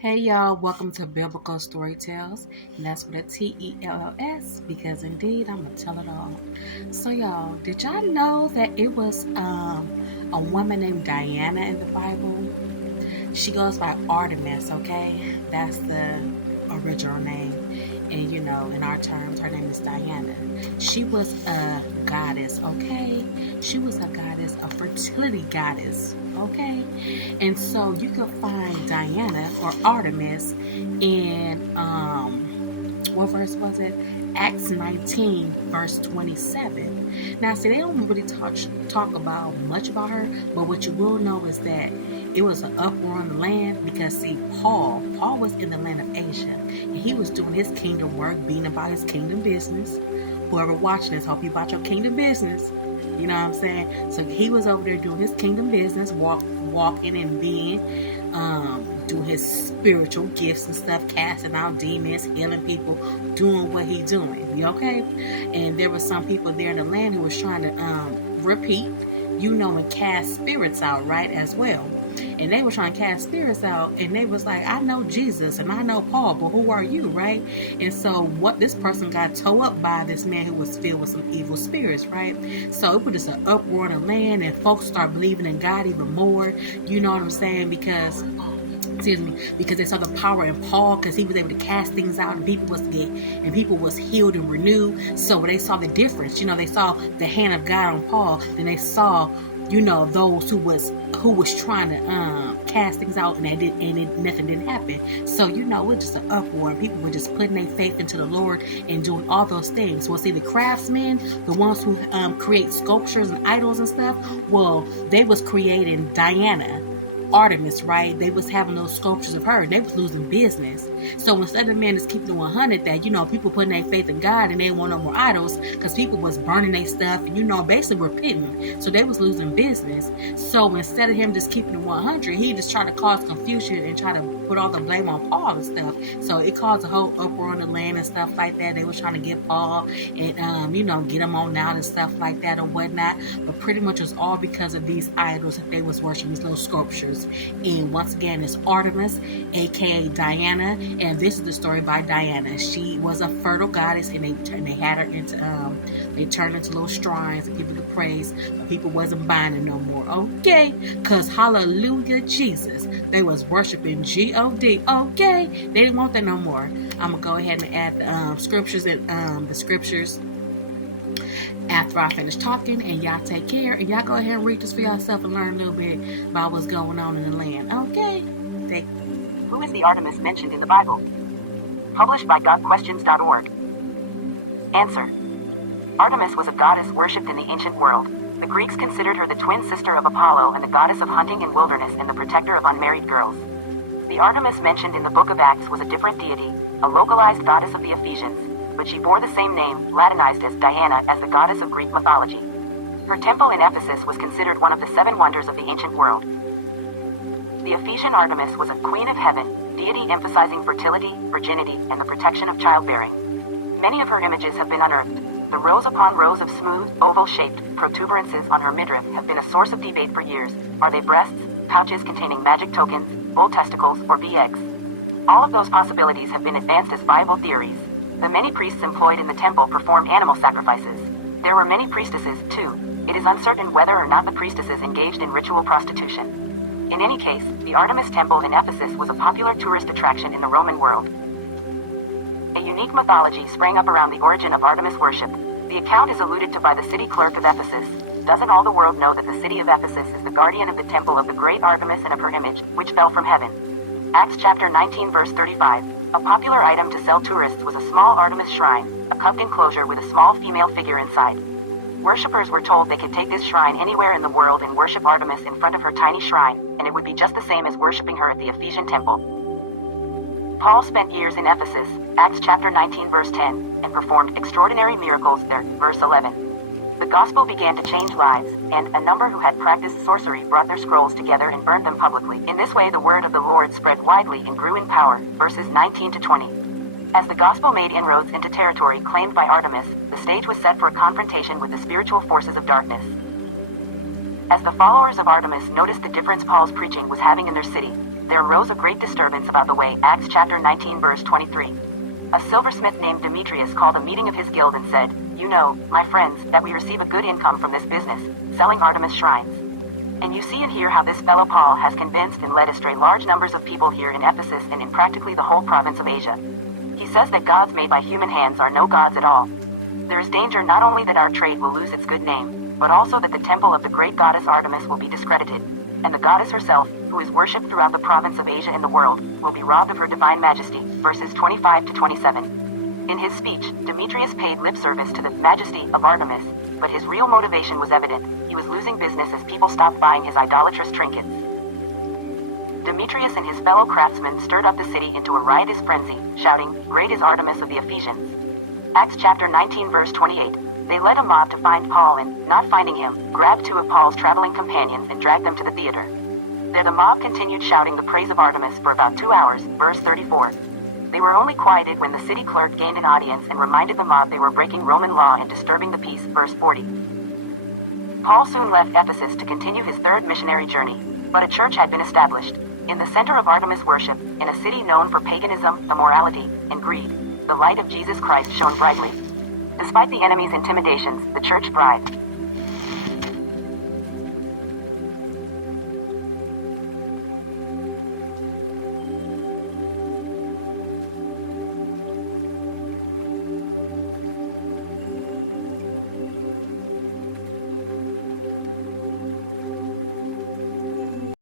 Hey y'all, welcome to Biblical Storytales, and that's with a TELLS because indeed I'm gonna tell it all. So y'all, did y'all know that it was a woman named Diana in the Bible? She goes by Artemis, okay? That's the original name. And in our terms, her name is Diana. She was a goddess, okay? She was a goddess, a fertility goddess, okay? And so you can find Diana or Artemis in what verse was it? Acts 19, verse 27. Now, see, they don't really talk about much about her, but what you will know is that it was an uproar on the land because, see, Paul was in the land of Asia, and he was doing his kingdom work, being about his kingdom business. Whoever watching this, hope you about your kingdom business. You know what I'm saying? So he was over there doing his kingdom business, walking and being, doing his spiritual gifts and stuff, casting out demons, healing people, doing what he doing. You okay? And there were some people there in the land who was trying to repeat, and cast spirits out, right, as well. And they were trying to cast spirits out, and they was like, I know Jesus and I know Paul, but who are you, right? And so this person got towed up by this man who was filled with some evil spirits, right? So it was just an uproar in the land, and folks start believing in God even more. You know what I'm saying? Because they saw the power in Paul, because he was able to cast things out, and people was healed and renewed. So they saw the difference. They saw the hand of God on Paul. Then they saw, those who was trying to cast things out, and nothing didn't happen. So it was just an uproar, and people were just putting their faith into the Lord and doing all those things. Well, see, the craftsmen, the ones who create sculptures and idols and stuff, well, they was creating Diana, Artemis, right? They was having those sculptures of her, and they was losing business. So instead of men just keeping the 100, that people putting their faith in God and they want no more idols, because people was burning their stuff and basically repenting. So they was losing business. So instead of him just keeping the 100, he just tried to cause confusion and try to put all the blame on Paul and stuff. So it caused a whole uproar on the land and stuff like that. They were trying to get Paul and get him on out and stuff like that or whatnot. But pretty much it was all because of these idols that they was worshiping, these little sculptures. And once again, it's Artemis, aka Diana, and this is the story by Diana. She was a fertile goddess, and they had her into they turned into little shrines and people could praise, but people wasn't buying it no more. Okay, cause hallelujah Jesus, they was worshiping God. Okay, they didn't want that no more. I'm gonna go ahead and add the scriptures and the scriptures after I finish talking, and y'all take care, and y'all go ahead and read this for yourself and learn a little bit about what's going on in the land. Okay? Who is the Artemis mentioned in the Bible? Published by GodQuestions.org. Answer. Artemis was a goddess worshipped in the ancient world. The Greeks considered her the twin sister of Apollo and the goddess of hunting and wilderness and the protector of unmarried girls. The Artemis mentioned in the book of Acts was a different deity, a localized goddess of the Ephesians, but she bore the same name, Latinized as Diana, as the goddess of Greek mythology. Her temple in Ephesus was considered one of the 7 wonders of the ancient world. The Ephesian Artemis was a queen of heaven, deity emphasizing fertility, virginity, and the protection of childbearing. Many of her images have been unearthed. The rows upon rows of smooth, oval-shaped protuberances on her midriff have been a source of debate for years. Are they breasts, pouches containing magic tokens, bull testicles, or bee eggs? All of those possibilities have been advanced as viable theories. The many priests employed in the temple performed animal sacrifices. There were many priestesses, too. It is uncertain whether or not the priestesses engaged in ritual prostitution. In any case, the Artemis Temple in Ephesus was a popular tourist attraction in the Roman world. A unique mythology sprang up around the origin of Artemis worship. The account is alluded to by the city clerk of Ephesus. Doesn't all the world know that the city of Ephesus is the guardian of the temple of the great Artemis and of her image, which fell from heaven? Acts chapter 19 verse 35. A popular item to sell tourists was a small Artemis shrine, a cupped enclosure with a small female figure inside. Worshippers were told they could take this shrine anywhere in the world and worship Artemis in front of her tiny shrine, and it would be just the same as worshiping her at the Ephesian temple. Paul spent years in Ephesus, Acts chapter 19 verse 10, and performed extraordinary miracles there, verse 11. The gospel began to change lives, and a number who had practiced sorcery brought their scrolls together and burned them publicly. In this way the word of the Lord spread widely and grew in power, verses 19 to 20. As the gospel made inroads into territory claimed by Artemis, the stage was set for a confrontation with the spiritual forces of darkness. As the followers of Artemis noticed the difference Paul's preaching was having in their city, there arose a great disturbance about the way. Acts chapter 19 verse 23. A silversmith named Demetrius called a meeting of his guild and said, "You know, my friends, that we receive a good income from this business, selling Artemis shrines. And you see and hear how this fellow Paul has convinced and led astray large numbers of people here in Ephesus and in practically the whole province of Asia. He says that gods made by human hands are no gods at all. There is danger not only that our trade will lose its good name, but also that the temple of the great goddess Artemis will be discredited, and the goddess herself, who is worshipped throughout the province of Asia and the world, will be robbed of her divine majesty." Verses 25 to 27. In his speech, Demetrius paid lip service to the majesty of Artemis, but his real motivation was evident. He was losing business as people stopped buying his idolatrous trinkets. Demetrius and his fellow craftsmen stirred up the city into a riotous frenzy, shouting, "Great is Artemis of the Ephesians." Acts chapter 19 verse 28. They led a mob to find Paul and, not finding him, grabbed 2 of Paul's traveling companions and dragged them to the theater. There the mob continued shouting the praise of Artemis for about 2 hours, verse 34. They were only quieted when the city clerk gained an audience and reminded the mob they were breaking Roman law and disturbing the peace, verse 40. Paul soon left Ephesus to continue his 3rd missionary journey, but a church had been established. In the center of Artemis worship, in a city known for paganism, immorality, and greed, the light of Jesus Christ shone brightly. Despite the enemy's intimidations, the church thrived.